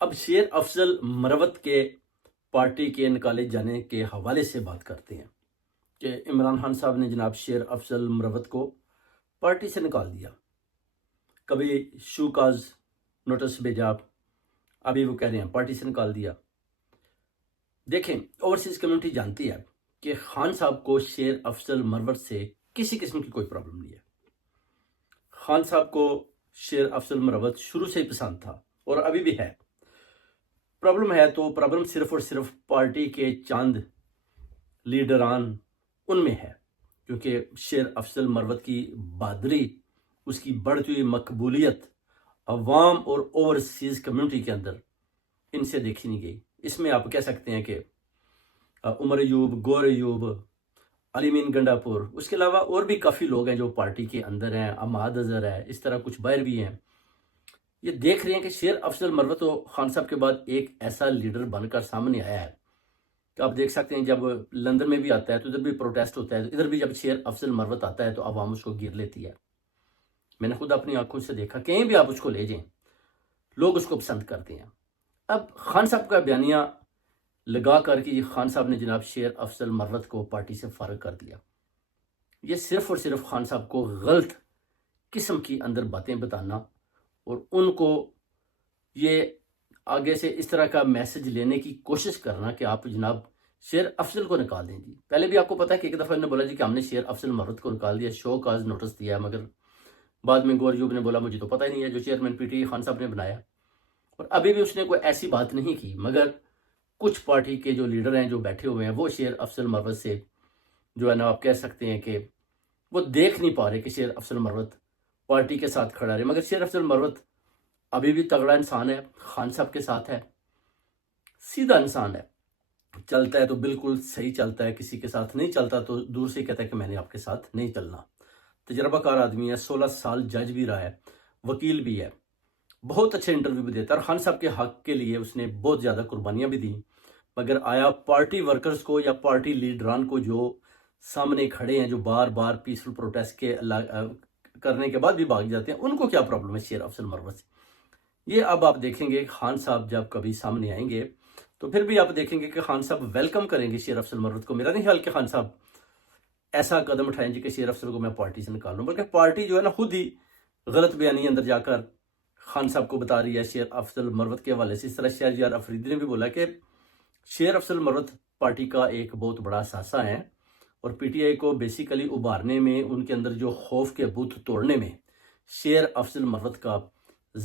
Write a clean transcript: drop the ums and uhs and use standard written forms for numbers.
اب شیر افضل مروت کے پارٹی کے نکالے جانے کے حوالے سے بات کرتے ہیں کہ عمران خان صاحب نے جناب شیر افضل مروت کو پارٹی سے نکال دیا، کبھی شو کاز نوٹس بھیجا، ابھی وہ کہہ رہے ہیں پارٹی سے نکال دیا۔ دیکھیں، اوورسیز کمیونٹی جانتی ہے کہ خان صاحب کو شیر افضل مروت سے کسی قسم کی کوئی پرابلم نہیں ہے۔ خان صاحب کو شیر افضل مروت شروع سے ہی پسند تھا اور ابھی بھی ہے۔ پرابلم ہے تو پرابلم صرف اور صرف پارٹی کے چاند لیڈران ان میں ہے، کیونکہ شیر افضل مروت کی بہادری، اس کی بڑھتی ہوئی مقبولیت عوام اور اوورسیز کمیونٹی کے اندر ان سے دیکھی نہیں گئی۔ اس میں آپ کہہ سکتے ہیں کہ عمر ایوب، گور ایوب، علی مین گنڈا پور، اس کے علاوہ اور بھی کافی لوگ ہیں جو پارٹی کے اندر ہیں، اماد اظہر ہے، اس طرح کچھ باہر بھی ہیں، یہ دیکھ رہے ہیں کہ شیر افضل مروت و خان صاحب کے بعد ایک ایسا لیڈر بن کر سامنے آیا ہے کہ آپ دیکھ سکتے ہیں جب لندن میں بھی آتا ہے تو ادھر بھی پروٹیسٹ ہوتا ہے، ادھر بھی جب شیر افضل مروت آتا ہے تو عوام اس کو گیر لیتی ہے۔ میں نے خود اپنی آنکھوں سے دیکھا، کہیں بھی آپ اس کو لے جائیں لوگ اس کو پسند کرتے ہیں۔ اب خان صاحب کا بیانیہ لگا کر کہ خان صاحب نے جناب شیر افضل مروت کو پارٹی سے فارغ کر دیا، یہ صرف اور صرف خان صاحب کو غلط قسم کی اندر باتیں بتانا اور ان کو یہ آگے سے اس طرح کا میسج لینے کی کوشش کرنا کہ آپ جناب شیر افضل کو نکال دیں۔ جی پہلے بھی آپ کو پتا ہے کہ ایک دفعہ انہوں نے بولا جی کہ ہم نے شیر افضل مروت کو نکال دیا، شو کاز نوٹس دیا، مگر بعد میں گور ایوب نے بولا مجھے تو پتہ ہی نہیں ہے، جو چیئرمین پی ٹی خان صاحب نے بنایا، اور ابھی بھی اس نے کوئی ایسی بات نہیں کی، مگر کچھ پارٹی کے جو لیڈر ہیں جو بیٹھے ہوئے ہیں وہ شیر افضل مروت سے جو ہے نا آپ کہہ سکتے ہیں کہ وہ دیکھ نہیں پا رہے کہ شیر افضل مروت پارٹی کے ساتھ کھڑا رہے، مگر شیر افضل مروت ابھی بھی تگڑا انسان ہے، خان صاحب کے ساتھ ہے، سیدھا انسان ہے، چلتا ہے تو بالکل صحیح چلتا ہے، کسی کے ساتھ نہیں چلتا تو دور سے کہتا ہے کہ میں نے آپ کے ساتھ نہیں چلنا۔ تجربہ کار آدمی ہے، 16 سال جج بھی رہا ہے، وکیل بھی ہے، بہت اچھے انٹرویو بھی دیتا ہے، اور خان صاحب کے حق کے لیے اس نے بہت زیادہ قربانیاں بھی دیں، مگر آیا پارٹی ورکرز کو یا پارٹی لیڈران کو جو سامنے کھڑے ہیں، جو بار بار پیسفل پروٹیسٹ کے کرنے کے بعد بھی بھاگ جاتے ہیں، ان کو کیا پرابلم ہے شیر افضل مروت سے؟ یہ اب آپ دیکھیں گے خان صاحب جب کبھی سامنے آئیں گے تو پھر بھی آپ دیکھیں گے کہ خان صاحب ویلکم کریں گے شیر افضل مروت کو۔ میرا نہیں خیال کہ خان صاحب ایسا قدم اٹھائیں جی کہ شیر افضل کو میں پارٹی سے نکال لوں، بلکہ پارٹی جو ہے نا خود ہی غلط بیانی اندر جا کر خان صاحب کو بتا رہی ہے شیر افضل مروت کے حوالے سے۔ اس طرح شہریار افریدی نے بھی بولا کہ شیر افضل مروت پارٹی کا ایک بہت بڑا اثاثہ ہے، اور پی ٹی آئی کو بیسیکلی ابھارنے میں، ان کے اندر جو خوف کے بت توڑنے میں شیر افضل مروت کا